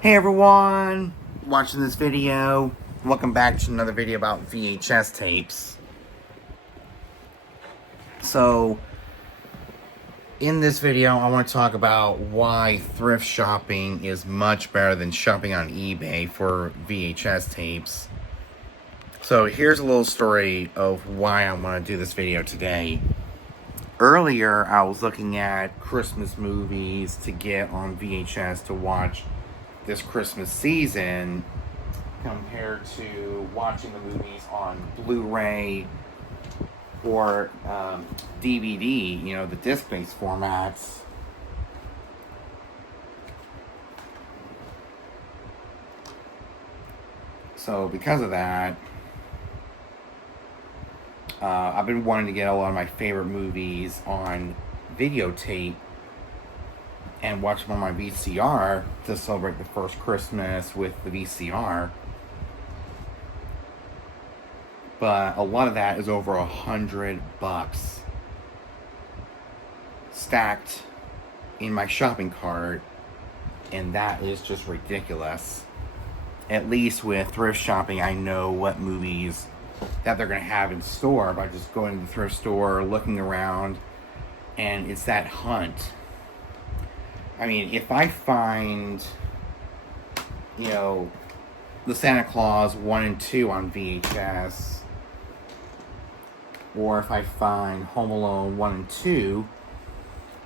Hey everyone, watching this video. Welcome back to another video about VHS tapes. So, in this video, I want to talk about why thrift shopping is much better than shopping on eBay for VHS tapes. So, here's a little story of why I want to do this video today. Earlier, I was looking at Christmas movies to get on VHS to watch this Christmas season compared to watching the movies on Blu-ray or DVD, the disc-based formats. So because of that, I've been wanting to get a lot of my favorite movies on videotape and watch them on my VCR to celebrate the first Christmas with the VCR. But a lot of that is over $100 stacked in my shopping cart, and that is just ridiculous. At least with thrift shopping, I know what movies that they're going to have in store by just going to the thrift store, looking around, and it's that hunt. I mean, if I find, the Santa Claus 1 and 2 on VHS, or if I find Home Alone 1 and 2,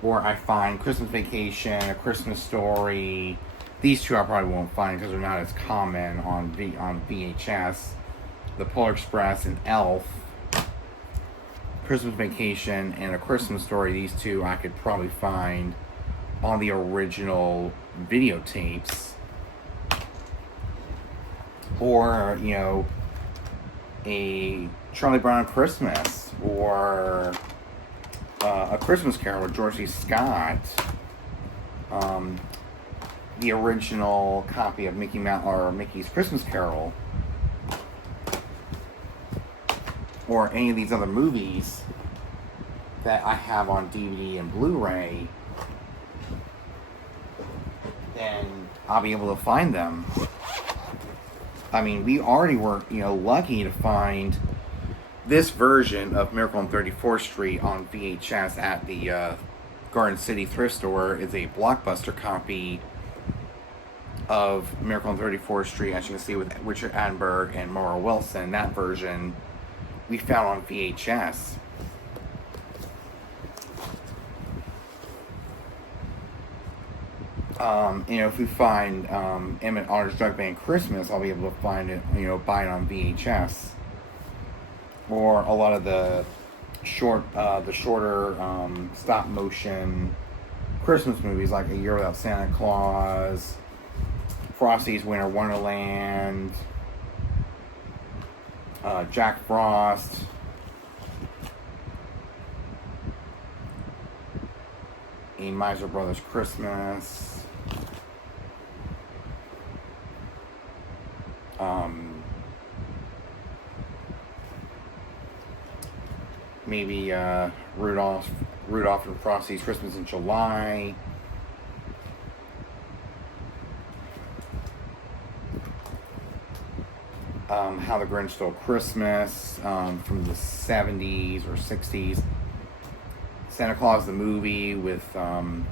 or I find Christmas Vacation, A Christmas Story, these two I probably won't find because they're not as common on VHS, The Polar Express and Elf, Christmas Vacation and A Christmas Story, these two I could probably find on the original videotapes, or a Charlie Brown Christmas, or A Christmas Carol with George C. Scott, the original copy of Mickey's Christmas Carol, or any of these other movies that I have on DVD and Blu-ray, then I'll be able to find them. I mean, we already were, lucky to find this version of Miracle on 34th Street on VHS at the Garden City thrift store. Is a Blockbuster copy of Miracle on 34th Street, as you can see, with Richard Attenborough and Mara Wilson. That version we found on VHS. If we find Emmett Otter's Drug Band Christmas, I'll be able to find it, buy it on VHS. Or a lot of the shorter stop motion Christmas movies, like A Year Without Santa Claus, Frosty's Winter Wonderland, Jack Frost, A Miser Brothers Christmas, maybe Rudolph and Frosty's Christmas in July, How the Grinch Stole Christmas from the 70s or 60s, Santa Claus the movie with Jonah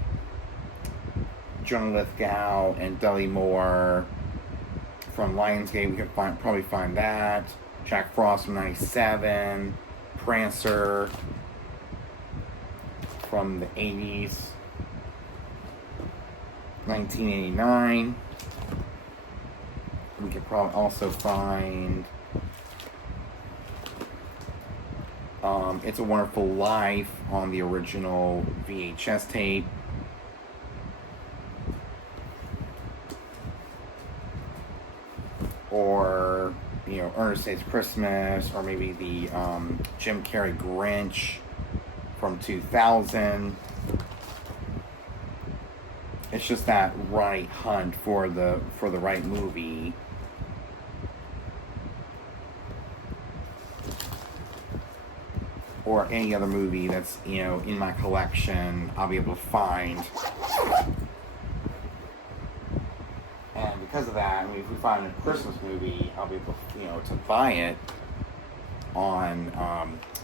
Lithgow and Dudley Moore from Lionsgate. We could probably find that. Jack Frost from 97, Prancer from the 80s, 1989. We could probably also find It's a Wonderful Life on the original VHS tape. Or, Ernest Saves Christmas, or maybe the Jim Carrey Grinch from 2000. It's just that right hunt for the right movie. Or any other movie that's, in my collection, I'll be able to find. And because of that, I mean, if we find a Christmas movie, I'll be able to buy it on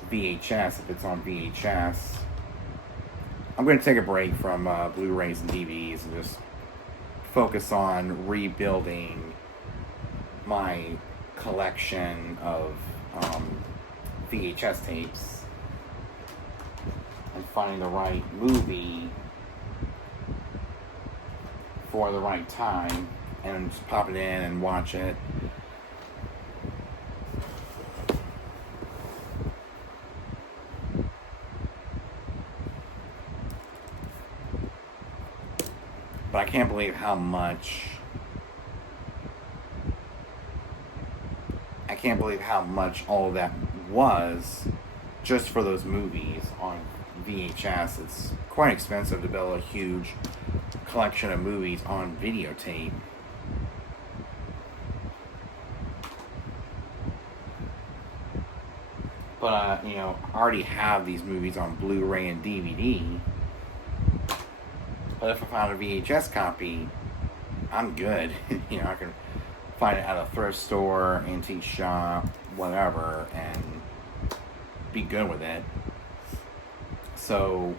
VHS if it's on VHS. I'm going to take a break from Blu-rays and DVDs and just focus on rebuilding my collection of VHS tapes and finding the right movie for the right time and just pop it in and watch it. But I can't believe how much all of that was just for those movies on VHS. It's quite expensive to build a huge collection of movies on videotape. But I already have these movies on Blu-ray and DVD. But if I found a VHS copy, I'm good. I can find it at a thrift store, antique shop, whatever, and be good with it. So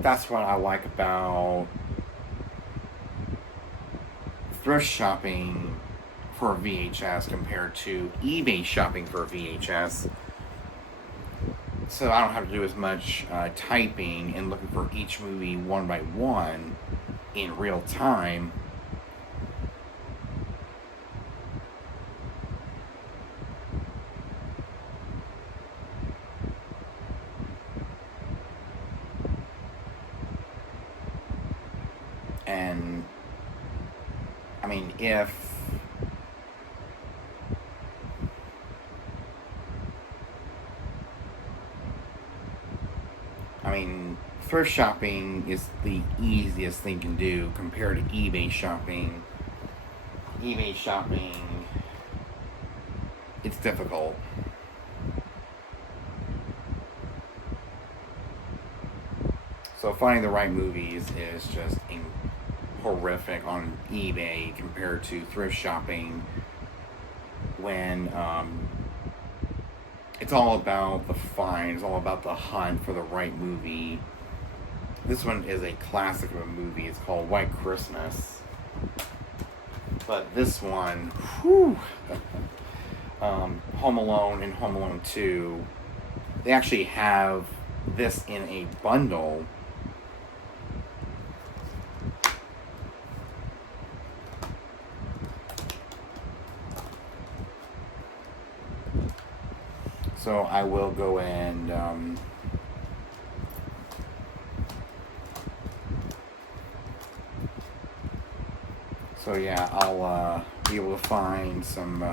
that's what I like about thrift shopping for a VHS compared to eBay shopping for a VHS. So I don't have to do as much typing and looking for each movie one by one in real time. And I mean, thrift shopping is the easiest thing you can do compared to eBay shopping. eBay shopping, it's difficult. So finding the right movies is just horrific on eBay compared to thrift shopping, when it's all about the find, it's all about the hunt for the right movie. This one is a classic of a movie. It's called White Christmas. But this one, Home Alone and Home Alone 2, they actually have this in a bundle. So I will go and I'll be able to find some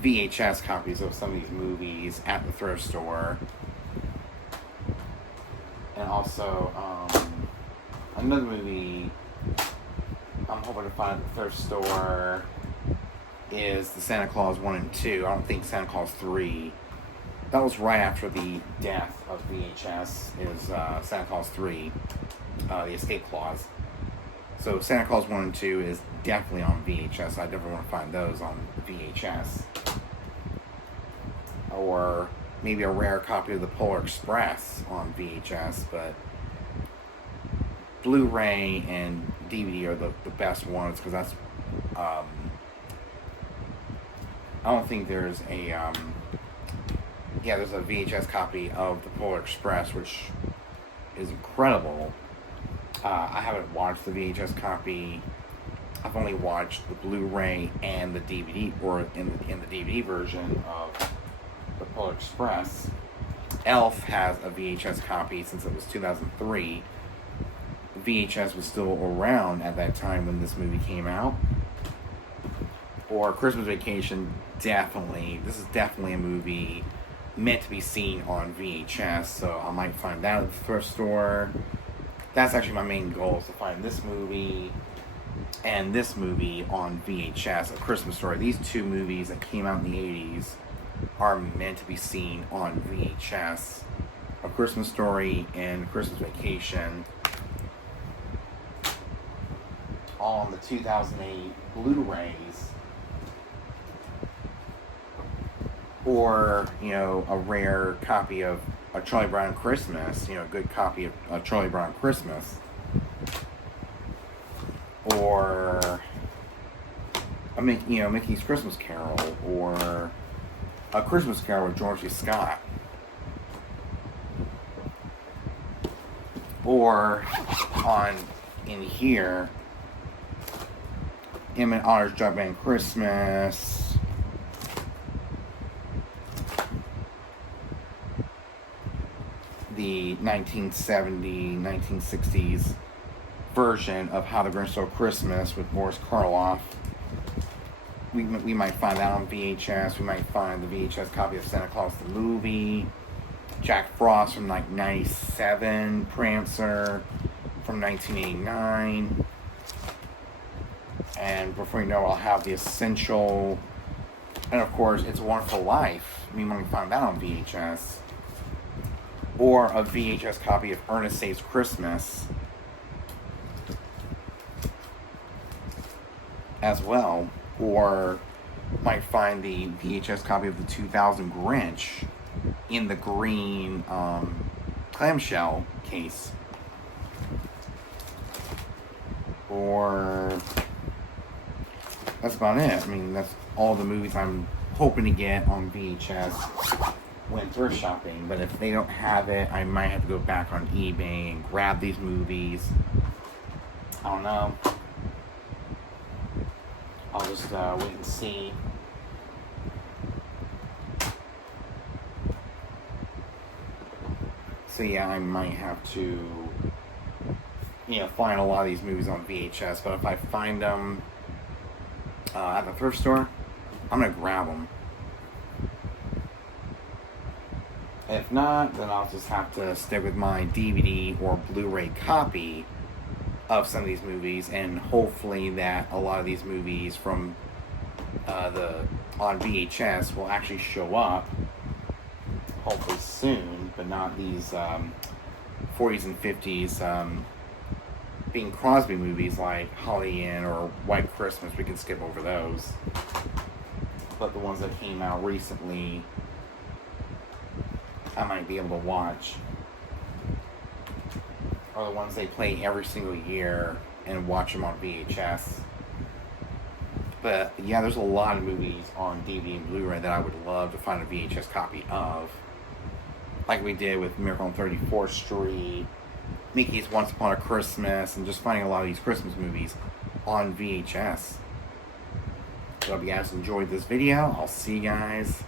VHS copies of some of these movies at the thrift store. And also another movie I'm hoping to find at the thrift store is the Santa Claus 1 and 2. I don't think Santa Claus 3. That was right after the death of VHS, is Santa Claus 3, the Escape Clause. So Santa Claus 1 and 2 is definitely on VHS. I definitely want to find those on VHS. Or maybe a rare copy of the Polar Express on VHS, but Blu-ray and DVD are the best ones, because that's I don't think there's a there's a VHS copy of the Polar Express, which is incredible. I haven't watched the VHS copy. I've only watched the Blu-ray and the DVD, or in the DVD version of the Polar Express. Elf has a VHS copy since it was 2003. VHS was still around at that time when this movie came out. Or Christmas Vacation, definitely. This is definitely a movie meant to be seen on VHS, so I might find that at the thrift store. That's actually my main goal, is to find this movie and this movie on VHS, A Christmas Story. These two movies that came out in the 80s are meant to be seen on VHS. A Christmas Story and Christmas Vacation on the 2008 Blu-rays, or, you know, a rare copy of a Charlie Brown Christmas, you know, a good copy of a Charlie Brown Christmas, or Mickey's Christmas Carol, or A Christmas Carol with George C. Scott, or in here, Emmett Otter's Jug Band Christmas, the 1960s version of How the Grinch Stole Christmas with Boris Karloff. We might find that on VHS. We might find the VHS copy of Santa Claus the Movie, Jack Frost from like 97, Prancer from 1989. And before you know, I'll have The Essential, and of course, It's a Wonderful Life. We might find that on VHS. Or a VHS copy of Ernest Saves Christmas as well. Or might find the VHS copy of the 2000 Grinch in the green clamshell case. Or that's about it. I mean, that's all the movies I'm hoping to get on VHS when thrift shopping. But if they don't have it, I might have to go back on eBay and grab these movies. I don't know. I'll just wait and see. So yeah, I might have to, find a lot of these movies on VHS. But if I find them at the thrift store, I'm gonna grab them. If not, then I'll just have to stick with my DVD or Blu-ray copy of some of these movies, and hopefully that a lot of these movies from on VHS will actually show up, hopefully soon, but not these 40s and 50s Bing Crosby movies like Holiday Inn or White Christmas. We can skip over those, but the ones that came out recently, I might be able to watch, or the ones they play every single year and watch them on VHS. But yeah, there's a lot of movies on DVD and Blu-ray that I would love to find a VHS copy of, like we did with Miracle on 34th Street, Mickey's Once Upon a Christmas, and just finding a lot of these Christmas movies on VHS. So I hope you guys enjoyed this video. I'll see you guys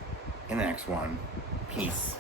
in the next one. Peace.